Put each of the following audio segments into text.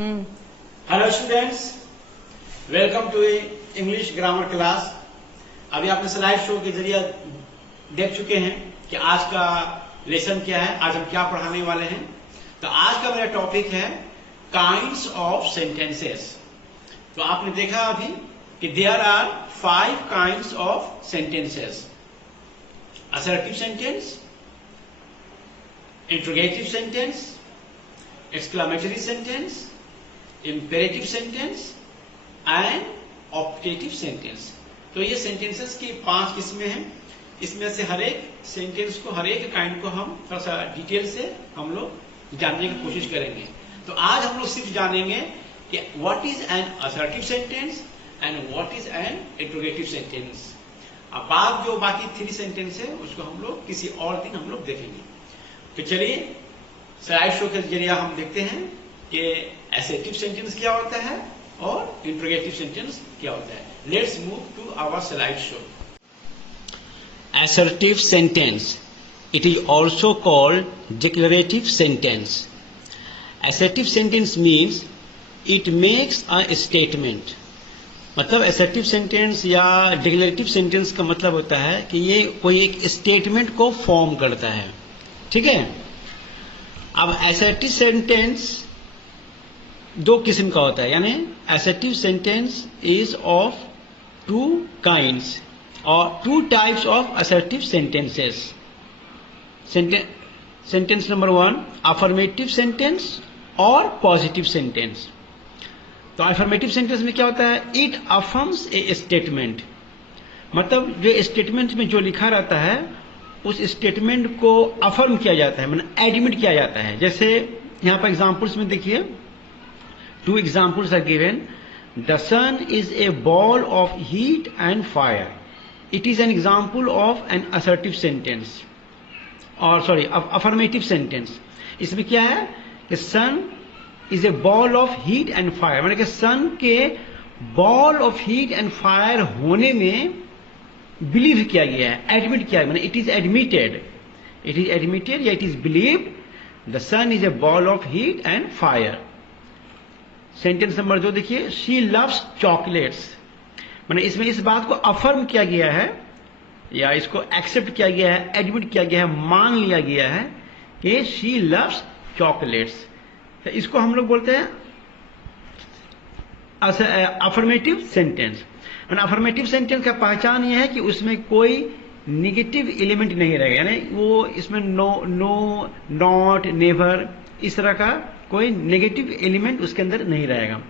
Hello students, welcome to English grammar class. अभी आपने slide show के जरिए देख चुके हैं कि आज का लेसन क्या है, आज हम क्या पढ़ाने वाले हैं। तो आज का मेरा टॉपिक है काइंड्स ऑफ सेंटेंसेस। तो आपने देखा अभी कि there are 5 kinds of sentences: assertive sentence, interrogative sentence, exclamatory sentence, imperative sentence and optative sentence. तो ये सेंटेंसेस की 5 किस्में हैं। इसमें से हर एक सेंटेंस को, हर एक काइंड को हम थोड़ा सा डिटेल से हम लोग जानने की कोशिश करेंगे। तो आज हम लोग सिर्फ जानेंगे कि what is an assertive sentence and what is an interrogative sentence. अब बाद जो बाकी 3 सेंटेंस है उसको हम लोग किसी और दिन हम लोग देखेंगे। तो चलिए स्लाइड शो के जरिए हम देखते हैं कि असर्टिव सेंटेंस क्या होता है और इंट्रोगेटिव सेंटेंस क्या होता है। Let's move to our slide show. Assertive sentence. It is also called declarative sentence. Assertive sentence means it makes a statement. मतलब assertive sentence या declarative sentence का मतलब होता है कि ये कोई एक statement को फॉर्म करता है। ठीक है। अब assertive sentence 2 किस्म का होता है, यानी assertive sentence is of 2 kinds or 2 types of assertive sentences. Sentence number 1, affirmative sentence और positive sentence. तो affirmative sentence में क्या होता है? It affirms a statement. मतलब जो स्टेटमेंट में जो लिखा रहता है उस स्टेटमेंट को अफर्म किया जाता है, मतलब एडमिट किया जाता है। जैसे यहाँ पर एग्जाम्पल्स में देखिए, 2 examples are given. The sun is a ball of heat and fire. It is an example of an assertive sentence, or sorry, affirmative sentence. इसमें क्या है कि sun is a ball of heat and fire, मतलब कि sun के ball of heat and fire होने में believe किया गया है, एडमिट किया गया, मतलब it is admitted या it is believed the sun is a ball of heat and fire. Sentence number 2 देखिए, शी लव्स चॉकलेट्स, मैंने इसमें इस बात को अफर्म किया गया है या इसको एक्सेप्ट किया गया है, एडमिट किया गया है, मान लिया गया है कि शी लव्स चॉकलेट्स। तो इसको हम लोग बोलते हैं अफर्मेटिव सेंटेंस। अफर्मेटिव सेंटेंस का पहचान यह है कि उसमें कोई निगेटिव एलिमेंट नहीं रहेगा, यानी वो इसमें नो, नॉट, नेवर, इस तरह का कोई नेगेटिव एलिमेंट उसके अंदर नहीं रहेगा।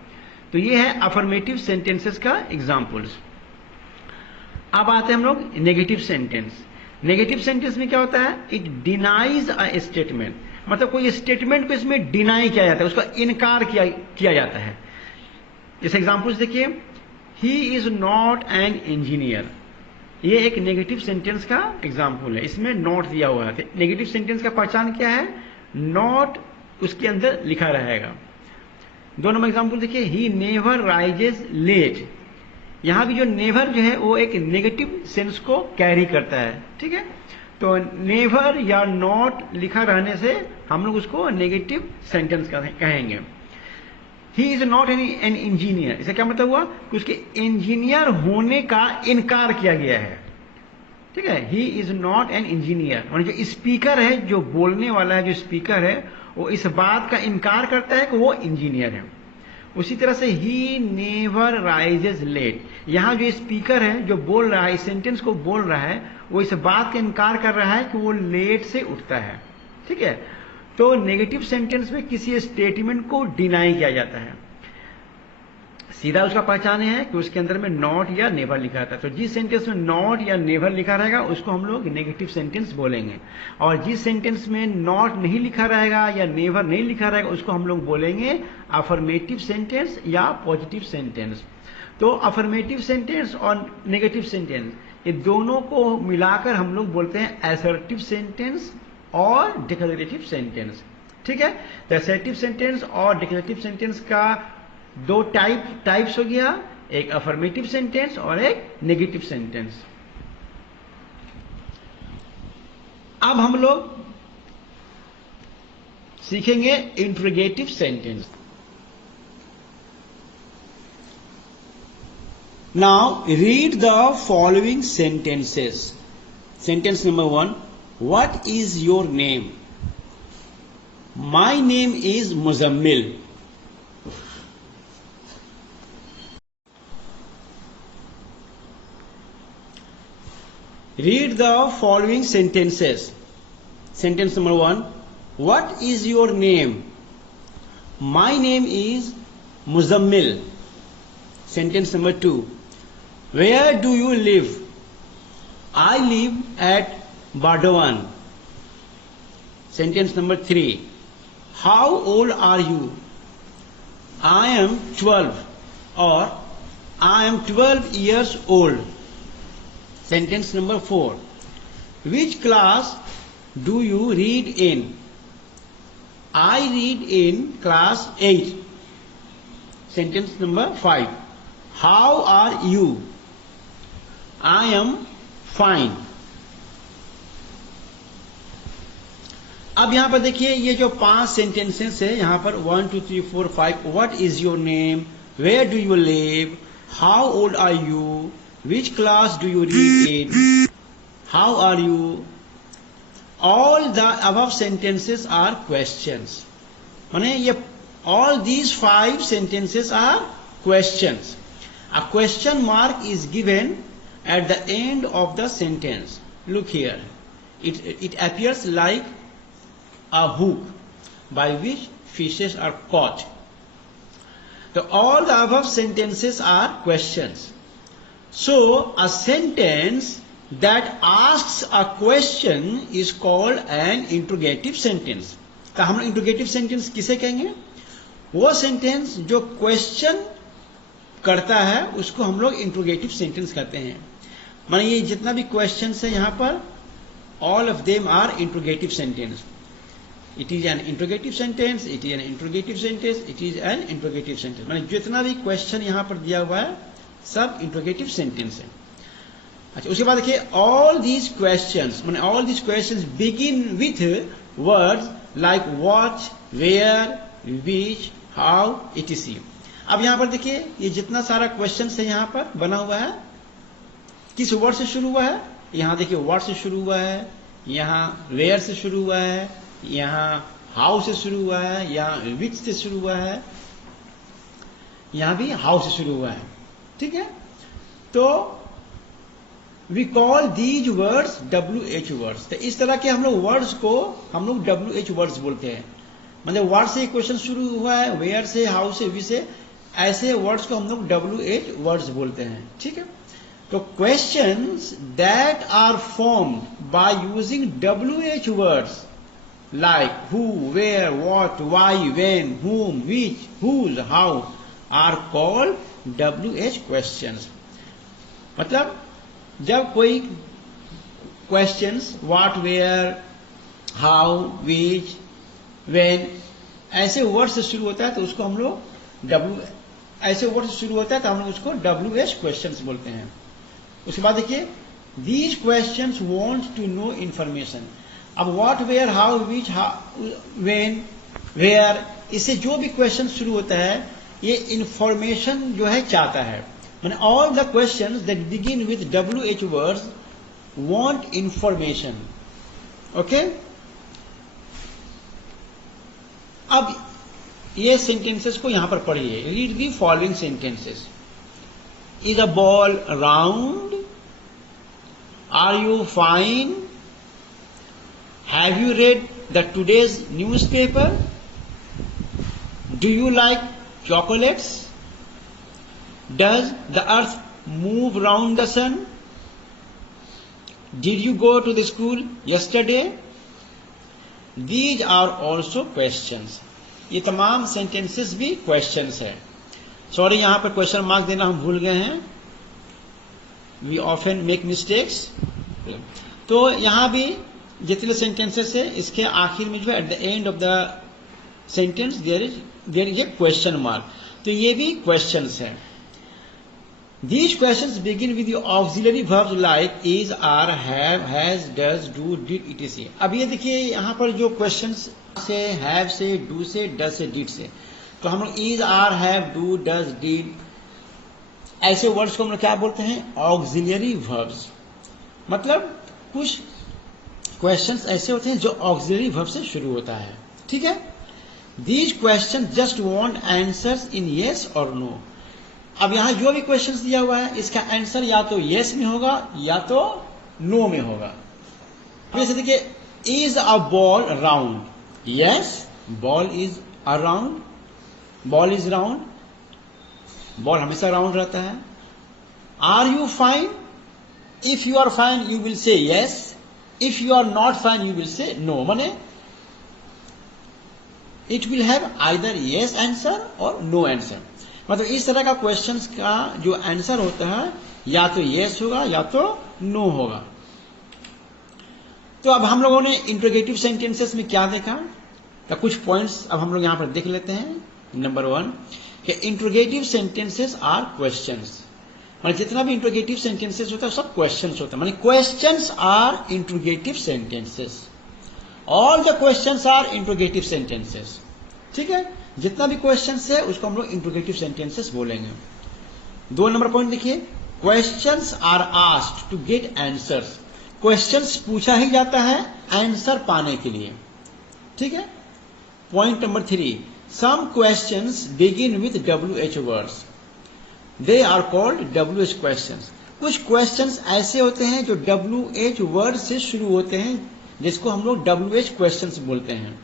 तो ये है अफर्मेटिव सेंटेंसेस का एग्जांपल्स। अब आते हैं हम लोग नेगेटिव सेंटेंस। नेगेटिव सेंटेंस में क्या होता है? इट डिनाइज अ स्टेटमेंट, मतलब कोई स्टेटमेंट को इसमें डिनाई किया जाता है, उसका इनकार किया जाता है। जैसे एग्जांपल्स देखिए, he is not an engineer, ये एक नेगेटिव सेंटेंस का एग्जाम्पल है, इसमें नॉट दिया हुआ है। नेगेटिव सेंटेंस का पहचान क्या है? नॉट उसके अंदर लिखा रहेगा। 2 नंबर एग्जाम्पल देखिए, ही नेवर राइजेस लेट, यहां भी जो नेवर जो है वो एक नेगेटिव सेंस को कैरी करता है। ठीक है, तो नेवर या नॉट लिखा रहने से हम लोग उसको नेगेटिव सेंटेंस कहेंगे। He is not an engineer, इसका क्या मतलब हुआ कि उसके इंजीनियर होने का इनकार किया गया है। ठीक है, he is not an engineer, मतलब जो स्पीकर है, जो बोलने वाला है, जो स्पीकर है, वो इस बात का इनकार करता है कि वो इंजीनियर है। उसी तरह से ही नेवर राइजेस लेट, यहां जो स्पीकर है, जो बोल रहा है, इस सेंटेंस को बोल रहा है, वो इस बात का इनकार कर रहा है कि वो लेट से उठता है। ठीक है, तो नेगेटिव सेंटेंस में किसी स्टेटमेंट को डिनाई किया जाता है। सीधा उसका पहचान है कि उसके अंदर में नॉट या नेवर लिखा था। तो जिस सेंटेंस में नॉट या नेवर लिखा रहेगा उसको हम लोग नेगेटिव सेंटेंस बोलेंगे, और जिस सेंटेंस में नॉट नहीं लिखा रहेगा या नेवर नहीं लिखा रहेगा उसको हम लोग बोलेंगे अफर्मेटिव सेंटेंस या पॉजिटिव सेंटेंस। तो अफर्मेटिव सेंटेंस और नेगेटिव सेंटेंस, ये दोनों को मिलाकर हम लोग बोलते हैं असर्टिव सेंटेंस और डिक्लेरेटिव सेंटेंस। ठीक है, तो असर्टिव सेंटेंस और डिक्लेरेटिव सेंटेंस का 2 टाइप्स हो गया, एक अफर्मेटिव सेंटेंस और एक नेगेटिव सेंटेंस। अब हम लोग सीखेंगे interrogative sentence. Now read the following sentences. Sentence number 1. What is your name? My name is Muzammil. Read the following sentences. Sentence number 1. What is your name? My name is Muzammil. Sentence number 2. Where do you live? I live at Bardhawan. Sentence number 3. How old are you? I am 12 or I am 12 years old. Sentence number 4. Which class do you read in? I read in class 8. Sentence number 5. How are you? I am fine. अब यहां पर देखिए ये जो 5 sentences है यहां पर 1 2 3 4 5. What is your name? Where do you live? How old are you? Which class do you read in? How are you? All the above sentences are questions. माने ये all these 5 sentences are questions. A question mark is given at the end of the sentence. Look here. It appears like a hook by which fishes are caught. So all the above sentences are questions. So a sentence that asks a question is called an interrogative sentence. तो हम interrogative sentence किसे कहेंगे? वो sentence जो question करता है उसको हम लोग इंट्रोगेटिव सेंटेंस कहते हैं. माने ये जितना भी क्वेश्चंस है यहां पर all of them are interrogative sentence. It is an interrogative sentence, it is an interrogative sentence, it is an interrogative sentence. माने जितना भी क्वेश्चन यहां पर दिया हुआ है सब इंट्रोगेटिव सेंटेंस है. अच्छा, उसके बाद देखिए ऑल दीज क्वेश्चंस माने all these questions begin with words like what, where, which, how, etc. अब यहां पर देखिए ये जितना सारा क्वेश्चन है यहां पर बना हुआ है किस वर्ड से शुरू हुआ है? यहां देखिए वर्ड से शुरू हुआ है, यहां वेयर से शुरू हुआ है, यहां हाउ से शुरू हुआ है, यहां विच से शुरू हुआ है, यहां भी हाउ से शुरू हुआ है. ठीक है, तो we call these words WH words. तो इस तरह के हम लोग वर्ड्स को हम लोग WH वर्ड्स बोलते हैं. मतलब वर्ड से क्वेश्चन शुरू हुआ है, वेयर से, हाउ से, वी से, ऐसे वर्ड्स को हम लोग WH वर्ड्स बोलते हैं. ठीक है, तो questions that are formed by using WH words like who, where, what, why, when, whom, which, whose, how are called WH questions. मतलब जब कोई questions what, where, how, which, when ऐसे वर्ड से शुरू होता है तो उसको हम लोग ऐसे वर्ड से शुरू होता है तो हम लोग उसको WH क्वेश्चंस बोलते हैं. उसके बाद देखिए these questions want to know information. अब what, where, how, which, when, where, इससे जो भी क्वेश्चन शुरू होता है ये इंफॉर्मेशन जो है चाहता है. माने all the questions that begin with WH words want information. Okay, अब ये सेंटेंसेस को यहां पर पढ़िए. Read the following sentences. Is a ball round? Are you fine? Have you read the today's newspaper? Do you like chocolates? Does the earth move round the sun? Did you go to the school yesterday? These are also questions. ये तमाम sentences भी questions है. Sorry यहां पर question mark देना हम भूल गए हैं. We often make mistakes. तो यहां भी जितने sentences है इसके आखिर में जो है at the end of the sentence there is a question mark. तो ये भी questions है. These questions begin with the auxiliary verbs like is, are, have, has, does, do, did, etc. अब ये देखिए यहाँ पर जो questions से, have से, do से, does से, did से, तो हम लोग is, are, have, do, does, did ऐसे वर्ड्स को हम लोग क्या बोलते हैं? Auxiliary verbs. मतलब कुछ क्वेश्चंस ऐसे होते हैं जो ऑक्सिलरी वर्ब से शुरू होता है, ठीक है। These question just want answers in yes और नो। अब यहां जो भी क्वेश्चंस दिया हुआ है इसका आंसर या तो येस में होगा या तो नो में होगा। जैसे देखिए, is a ball round? Yes, ball is a round, ball is round, ball हमेशा राउंड रहता है। Are you fine? If you are fine you will say yes, if you are not fine you will say no. माने it will have either yes answer और no answer. मतलब इस तरह का questions का जो आंसर होता है या तो यस होगा या तो नो होगा। तो अब हम लोगों ने इंट्रोगेटिव सेंटेंसेस में क्या देखा, तो कुछ पॉइंट्स अब हम लोग यहां पर देख लेते हैं। नंबर 1 कि इंट्रोगेटिव सेंटेंसेस आर क्वेश्चंस। मतलब जितना भी इंट्रोगेटिव सेंटेंसेस होता है सब क्वेश्चंस होता है। माने questions are interrogative sentences. All the questions are interrogative sentences, ठीक है। जितना भी क्वेश्चंस है उसको हम लोग इंट्रोगेटिव सेंटेंसेस बोलेंगे। 2 नंबर पॉइंट देखिए, questions are asked to get answers. Questions पूछा ही जाता है आंसर पाने के लिए, ठीक है। Point number 3, some questions begin with WH words, they are called WH questions. कुछ क्वेश्चंस ऐसे होते हैं जो WH वर्ड से शुरू होते हैं, जिसको हम लोग WH क्वेश्चंस बोलते हैं।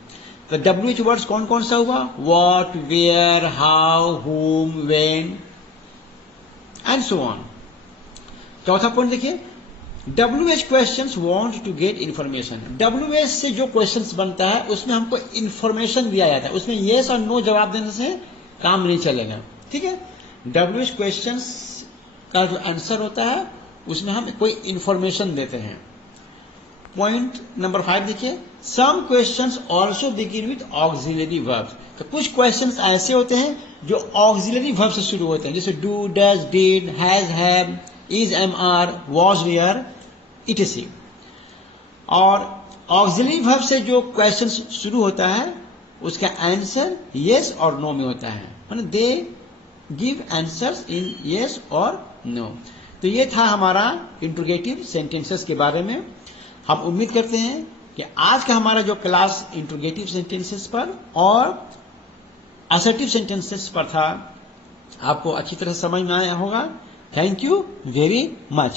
तो WH वर्ड्स कौन कौन सा हुआ? What, where, how, whom, when and so on. चौथा पॉइंट देखिए, WH questions want to get information. WH से जो क्वेश्चंस बनता है उसमें हमको इंफॉर्मेशन दिया जाता है, उसमें येस और नो जवाब देने से काम नहीं चलेगा, ठीक है। WH क्वेश्चंस का जो आंसर होता है उसमें हम कोई इंफॉर्मेशन देते हैं। पॉइंट नंबर 5 देखिए, some questions also begin with auxiliary verbs. तो कुछ क्वेश्चंस ऐसे होते हैं जो ऑक्सिलरी वर्ब से शुरू होते हैं, जैसे do, does, did, has, have, is, am, are, was, were, etc। और ऑक्सिलरी वर्ब से जो क्वेश्चन शुरू होता है उसका आंसर यस और नो में होता है। मतलब they give answers in yes और नो। तो ये था हमारा इंट्रोगेटिव सेंटेंसेस के बारे में। हम उम्मीद करते हैं कि आज का हमारा जो क्लास इंट्रोगेटिव सेंटेंसेस पर और असर्टिव सेंटेंसेस पर था आपको अच्छी तरह समझ में आया होगा। Thank you very much.